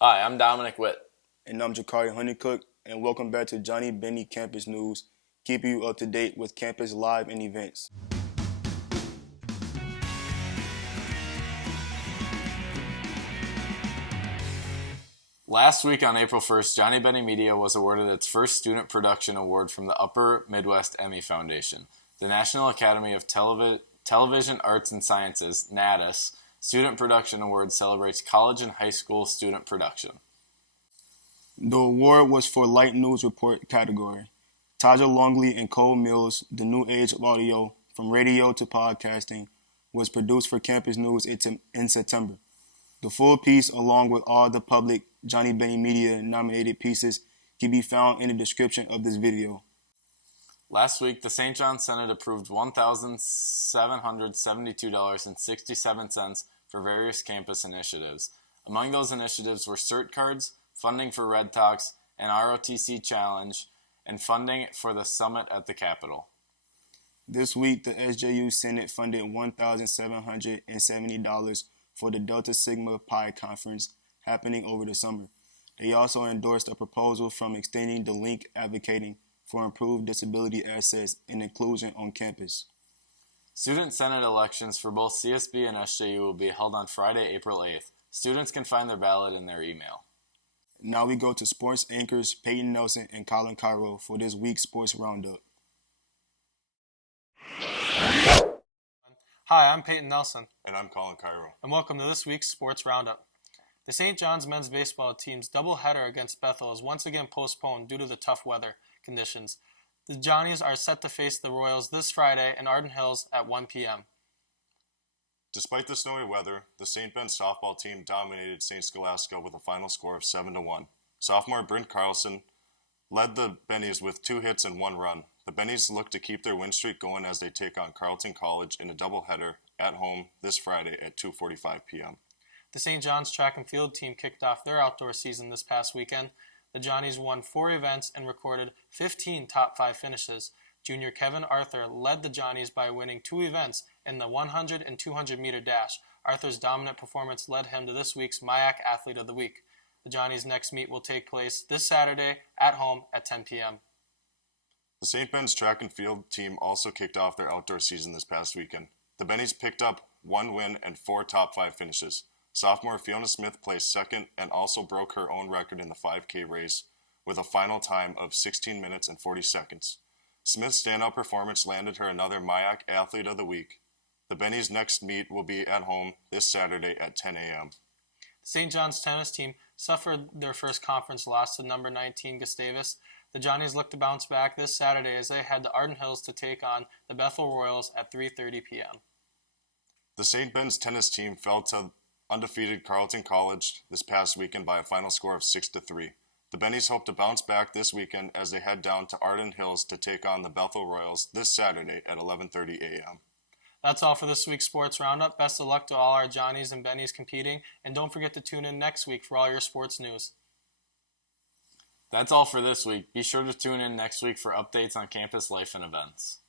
Hi, I'm Dominic Witt. And I'm Jakari Honeycook, and welcome back to Johnnie Bennie Campus News, keeping you up to date with campus live and events. Last week on April 1st, Johnnie Bennie Media was awarded its first Student Production Award from the Upper Midwest Emmy Foundation. The National Academy of Television Arts and Sciences, NATAS, Student Production Award celebrates college and high school student production. The award was for Light News Report category. Taja Longley and Cole Mills, The New Age of Audio, From Radio to Podcasting, was produced for Campus News in September. The full piece, along with all the public Johnnie Bennie Media nominated pieces, can be found in the description of this video. Last week, the St. John Senate approved $1,772.67 for various campus initiatives. Among those initiatives were CERT cards, funding for Red Talks, an ROTC challenge, and funding for the summit at the Capitol. This week, the SJU Senate funded $1,770 for the Delta Sigma Pi Conference happening over the summer. They also endorsed a proposal from Extending the Link advocating for improved disability access and inclusion on campus. Student Senate elections for both CSB and SJU will be held on Friday, April 8th. Students can find their ballot in their email. Now we go to sports anchors Peyton Nelson and Colin Cairo for this week's Sports Roundup. Hi, I'm Peyton Nelson. And I'm Colin Cairo. And welcome to this week's Sports Roundup. The St. John's men's baseball team's doubleheader against Bethel is once again postponed due to the tough weather conditions. The Johnnies are set to face the Royals this Friday in Arden Hills at 1 p.m. Despite the snowy weather, the St. Ben's softball team dominated St. Scholastica with a final score of 7-1. Sophomore Brent Carlson led the Bennies with 2 hits and 1 run. The Bennies look to keep their win streak going as they take on Carleton College in a doubleheader at home this Friday at 2:45 p.m. The St. John's track and field team kicked off their outdoor season this past weekend. The Johnnies won 4 events and recorded 15 top 5 finishes. Junior Kevin Arthur led the Johnnies by winning 2 events in the 100 and 200 meter dash. Arthur's dominant performance led him to this week's MIAC Athlete of the Week. The Johnnies' next meet will take place this Saturday at home at 10 p.m. The St. Ben's track and field team also kicked off their outdoor season this past weekend. The Bennies picked up 1 win and 4 top 5 finishes. Sophomore Fiona Smith placed second and also broke her own record in the 5K race with a final time of 16 minutes and 40 seconds. Smith's standout performance landed her another MIAC Athlete of the Week. The Bennies' next meet will be at home this Saturday at 10 a.m. The St. John's tennis team suffered their first conference loss to number 19 Gustavus. The Johnnies look to bounce back this Saturday as they head to Arden Hills to take on the Bethel Royals at 3:30 p.m. The St. Ben's tennis team fell to undefeated Carleton College this past weekend by a final score of 6-3. The Bennies hope to bounce back this weekend as they head down to Arden Hills to take on the Bethel Royals this Saturday at 11:30 a.m. That's all for this week's Sports Roundup. Best of luck to all our Johnnies and Bennies competing, and don't forget to tune in next week for all your sports news. That's all for this week. Be sure to tune in next week for updates on campus life and events.